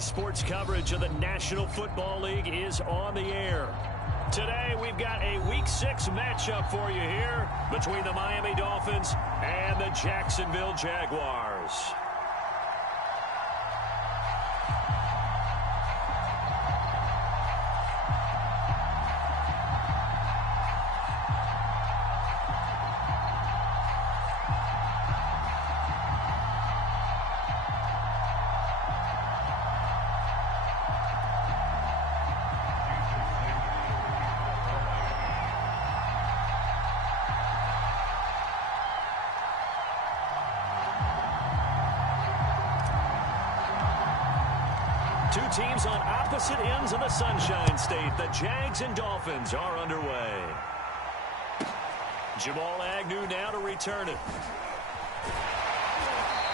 NBC Sports coverage of the National Football League is on the air. Today, we've got a Week 6 matchup for you here between the Miami Dolphins and the Jacksonville Jaguars. Two teams on opposite ends of the Sunshine State. The Jags and Dolphins are underway. Jamal Agnew now to return it.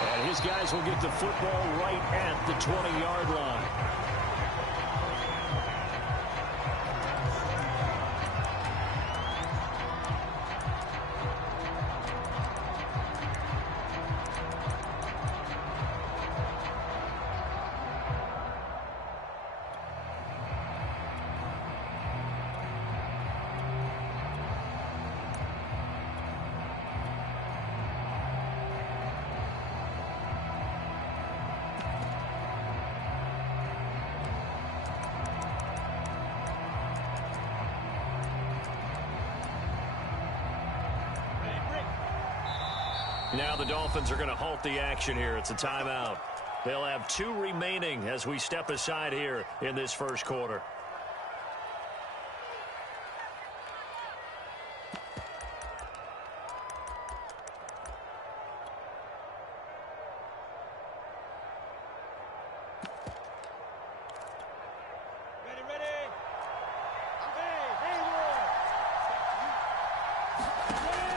And his guys will get the football right at the 20-yard line. Now the Dolphins are going to halt the action here. It's a timeout. They'll have 2 remaining as we step aside here in this first quarter.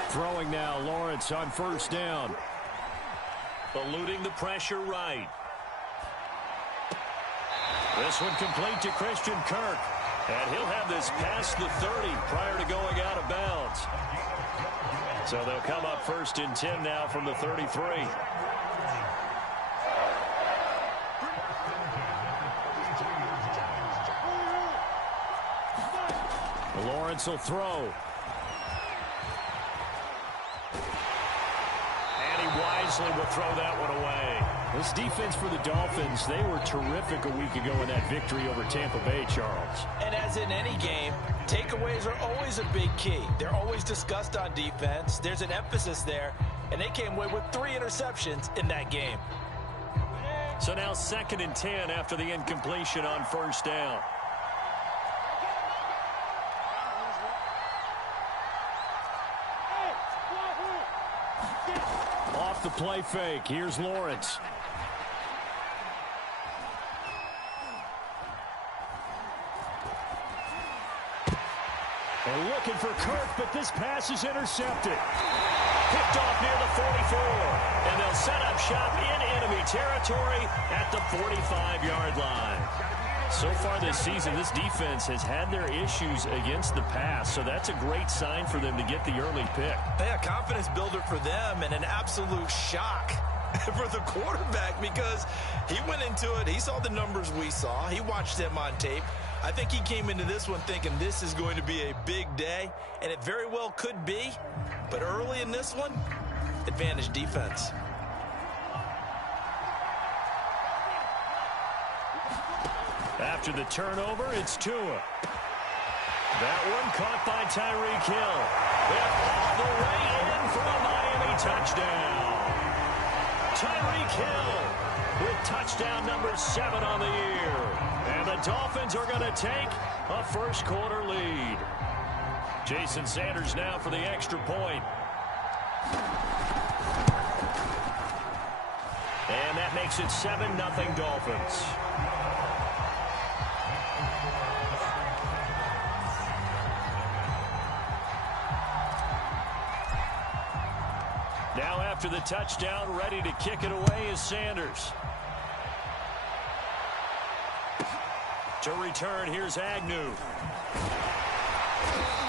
Throwing now, Lawrence on first down. Eluding the pressure right. This one complete to Christian Kirk. And he'll have this past the 30 prior to going out of bounds. So they'll come up first and 10 now from the 33. Lawrence will throw. Wisely will throw that one away. This defense for the Dolphins, they were terrific a week ago in that victory over Tampa Bay, Charles. And as in any game, takeaways are always a big key. They're always discussed on defense. There's an emphasis there, and they came away with 3 interceptions in that game. So now 2nd and 10 after the incompletion on first down. Off the play fake. Here's Lawrence. And looking for Kirk, but this pass is intercepted. Picked off near the 44. And they'll set up shop in enemy territory at the 45-yard line. So far this season, this defense has had their issues against the pass, so that's a great sign for them to get the early pick. Yeah, confidence builder for them and an absolute shock for the quarterback because he went into it. He saw the numbers we saw. He watched them on tape. I think he came into this one thinking this is going to be a big day, and it very well could be. But early in this one, advantage defense. After the turnover, it's Tua. That one caught by Tyreek Hill. And all the way in for a Miami touchdown. Tyreek Hill with touchdown number 7 on the year. And the Dolphins are going to take a first quarter lead. Jason Sanders now for the extra point. And that makes it 7-0 Dolphins. Now after the touchdown, ready to kick it away is Sanders. To return, here's Agnew.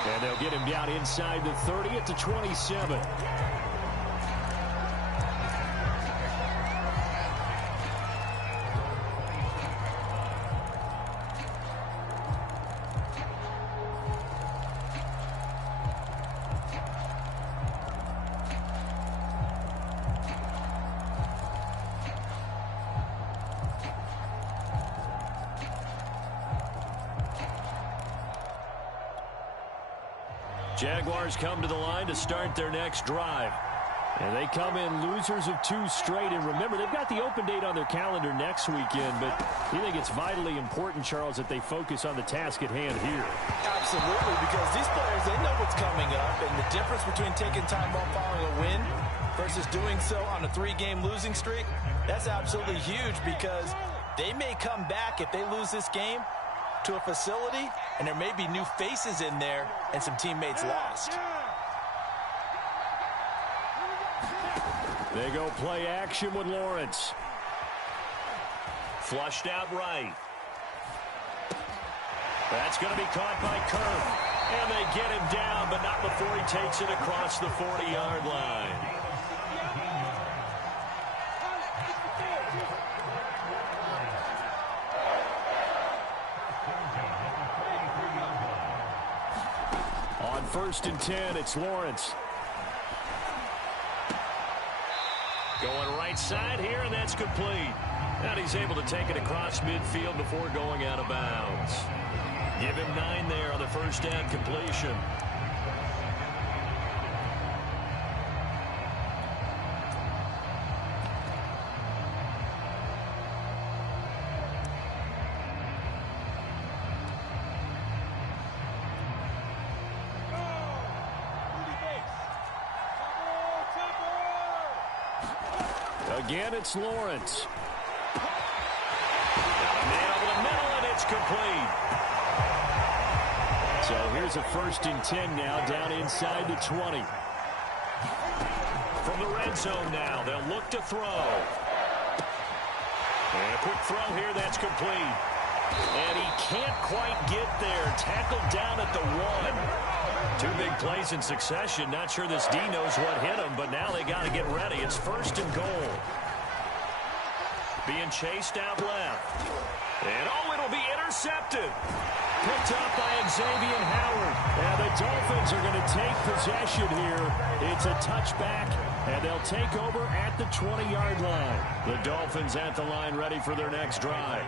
And they'll get him down inside the 30 at the 27. Jaguars come to the line to start their next drive. And they come in losers of 2 straight. And remember, they've got the open date on their calendar next weekend. But you think it's vitally important, Charles, that they focus on the task at hand here? Absolutely, because these players, they know what's coming up. And the difference between taking time off following a win versus doing so on a 3-game losing streak, that's absolutely huge, because they may come back if they lose this game to a facility, and there may be new faces in there and some teammates lost. They go play action with Lawrence. Flushed out right. That's going to be caught by Kirk. And they get him down, but not before he takes it across the 40-yard line. On 1st and 10, it's Lawrence. Going right side here, and that's complete. And he's able to take it across midfield before going out of bounds. Give him 9 there on the first down completion. Again, it's Lawrence. Got a man over the middle, and it's complete. So here's a 1st and 10 now, down inside the 20. From the red zone now, they'll look to throw. And a quick throw here, that's complete. And he can't quite get there. Tackled down at the 1. 2 big plays in succession. Not sure this D knows what hit him, but now they got to get ready. It's 1st and goal. Being chased out left. And, oh, it'll be intercepted. Picked up by Xavier Howard. And the Dolphins are going to take possession here. It's a touchback, and they'll take over at the 20-yard line. The Dolphins at the line, ready for their next drive.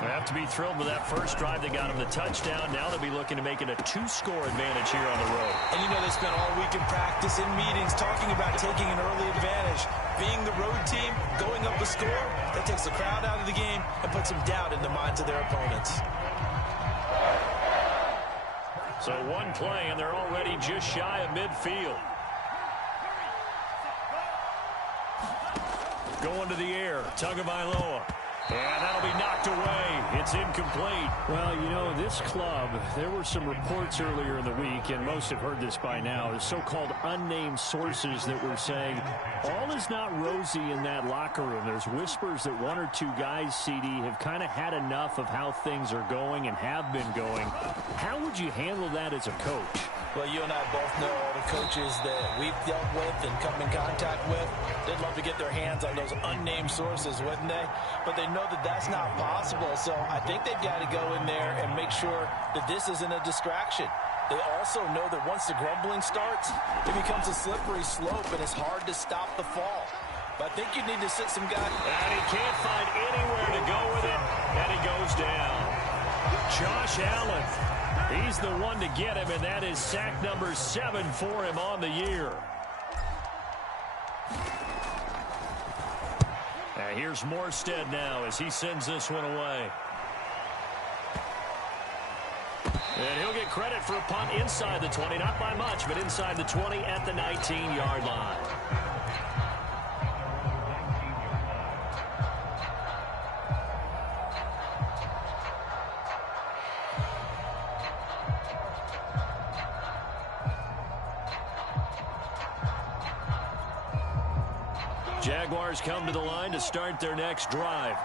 They have to be thrilled with that first drive. They got him the touchdown. Now they'll be looking to make it a 2-score advantage here on the road. And you know, they spent all week in practice, in meetings, talking about taking an early advantage. Being the road team, going up a score, that takes the crowd out of the game and puts some doubt in the minds of their opponents. So 1 play, and they're already just shy of midfield. Going to the air, Tagovailoa. And that'll be knocked away. It's incomplete. Well, you know, this club, there were some reports earlier in the week, and most have heard this by now, the so-called unnamed sources that were saying all is not rosy in that locker room. There's whispers that 1 or 2 guys, CD, have kind of had enough of how things are going and have been going. How would you handle that as a coach? Well, you and I both know all the coaches that we've dealt with and come in contact with. They'd love to get their hands on those unnamed sources, wouldn't they? But they know that that's not possible. So I think they've got to go in there and make sure that this isn't a distraction. They also know that once the grumbling starts, it becomes a slippery slope, and it's hard to stop the fall. But I think you need to sit some guys. And he can't find anywhere to go with it, and he goes down. Josh Allen. He's the one to get him, and that is sack number 7 for him on the year. And here's Morstead now as he sends this one away. And he'll get credit for a punt inside the 20, not by much, but inside the 20 at the 19-yard line. Jaguars come to the line to start their next drive.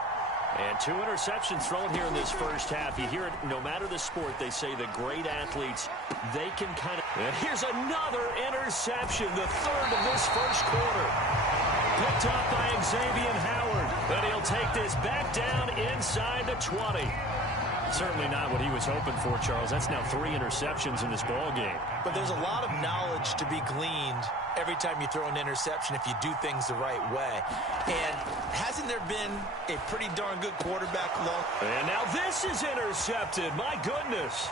And 2 interceptions thrown here in this first half. You hear it, no matter the sport, they say the great athletes, they can kind of... And here's another interception, the 3rd of this first quarter. Picked up by Xavier Howard. But he'll take this back down inside the 20. Certainly not what he was hoping for, Charles. That's now 3 interceptions in this ball game. But there's a lot of knowledge to be gleaned every time you throw an interception if you do things the right way. And hasn't there been a pretty darn good quarterback, though? And now this is intercepted. My goodness.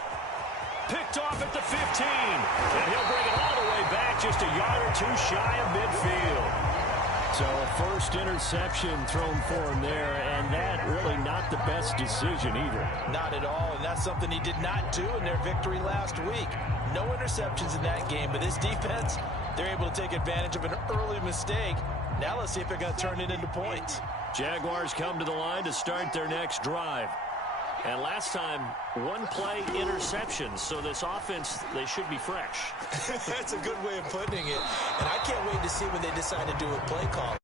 Picked off at the 15. And he'll bring it all the way back just a yard or two shy of midfield. So first interception thrown for him there, and that really not the best decision either. Not at all, and that's something he did not do in their victory last week. No interceptions in that game, but this defense, they're able to take advantage of an early mistake. Now let's see if they're going to turn it into points. Jaguars come to the line to start their next drive. And last time, one play interception, so this offense, they should be fresh. That's a good way of putting it. And I can't wait to see what they decide to do with play call.